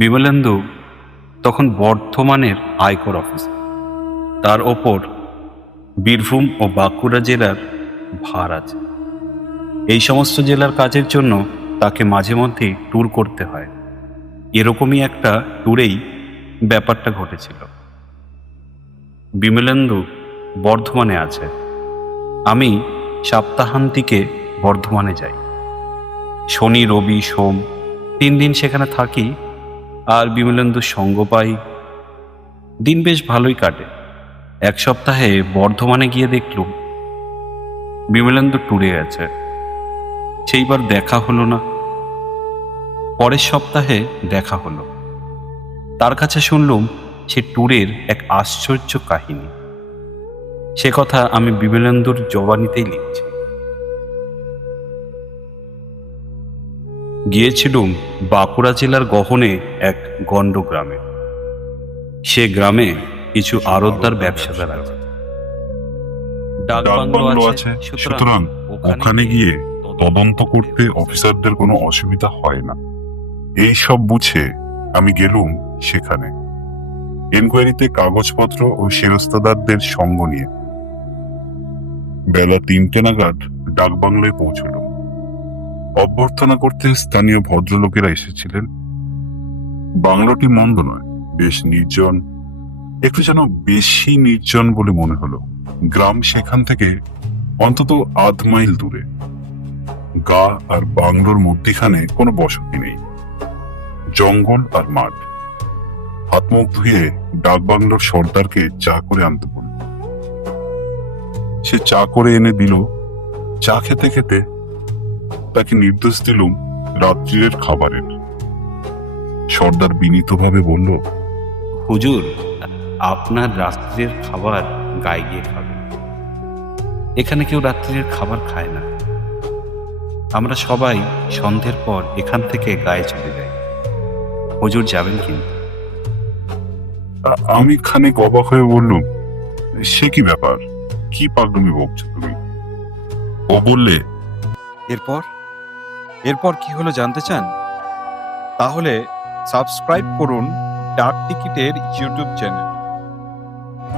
বিমলেন্দু তখন বর্ধমানের আয়কর অফিসার। তার ওপর বীরভূম ও বাঁকুড়া জেলার ভার আছে। এই সমস্ত জেলার কাজের জন্য তাকে মাঝে মধ্যেই ট্যুর করতে হয়। এরকমই একটা ট্যুরেই ব্যাপারটা ঘটেছিল। বিমলেন্দু বর্ধমানে আছে, আমি সপ্তাহান্তিকে বর্ধমানে যাই। শনি রবি সোম 3 দিন সেখানে থাকি আর বিমলেন্দুর সঙ্গ পাই। দিন বেশ ভালোই কাটে। 1 সপ্তাহে বর্ধমানে গিয়ে দেখলুম বিমলেন্দু ট্যুরে আছে। সেইবার দেখা হলো না। পরের সপ্তাহে দেখা হলো। তার কাছে শুনলুম সে ট্যুরের এক আশ্চর্য কাহিনী। সে কথা আমি বিমলেন্দুর জবানিতেই লিখছি। গিয়েছিলুম বাঁকুড়া জেলার গহনে এক গণ্ড গ্রামে। সে গ্রামে কিছু আড়তদার ব্যবসাদার আছে, ডাকবাংলো আছে, সুতরাং ওখানে গিয়ে তদন্ত করতে অফিসারদের কোনো অসুবিধা হয় না। এই সব বুঝে আমি গেলুম সেখানে এনকোয়ারিতে কাগজপত্র ও সেরস্তাদারদের সঙ্গ নিয়ে। বেলা 3টে নাগাদ ডাকবাংলোয় পৌঁছল। অভ্যর্থনা করতে স্থানীয় ভদ্রলোকেরা এসেছিলেন। বাংলোটি মন্দ নয়, বেশ নির্জন, একটু যেন বেশি নির্জন বলে মনে হলো। গ্রাম সেখান থেকে অন্তত আধ মাইল দূরে। গা আর বাংলোর মধ্যিখানে কোনো বসতি নেই, জঙ্গল আর মাঠ। হাত মুখ ধুয়ে ডাকবাংলোর সর্দারকে চা করে আনতে বলল। সে চা করে এনে দিল। চা খেতে খেতে তাকে নির্দেশ দিলুম রাত্রির খাবারের। সর্দার বিনীতভাবে বলল, হুজুর, আপনার রাত্রির খাবার গায়ে গিয়ে খাবে। এখানে কেউ রাত্রির খাবার খায় না। আমরা সবাই সন্ধ্যের পর এখান থেকে গায়ে চলে যাই। হুজুর যাবেন কিন্তু? আমি খানিক অবাক হয়ে বললুম, সে কি ব্যাপার, কি পাগলামি বকছো তুমি? ও বললে, এরপর এরপর কি হলো জানতে চান? তাহলে সাবস্ক্রাইব করুন ডাক টিকিটের ইউটিউব চ্যানেল।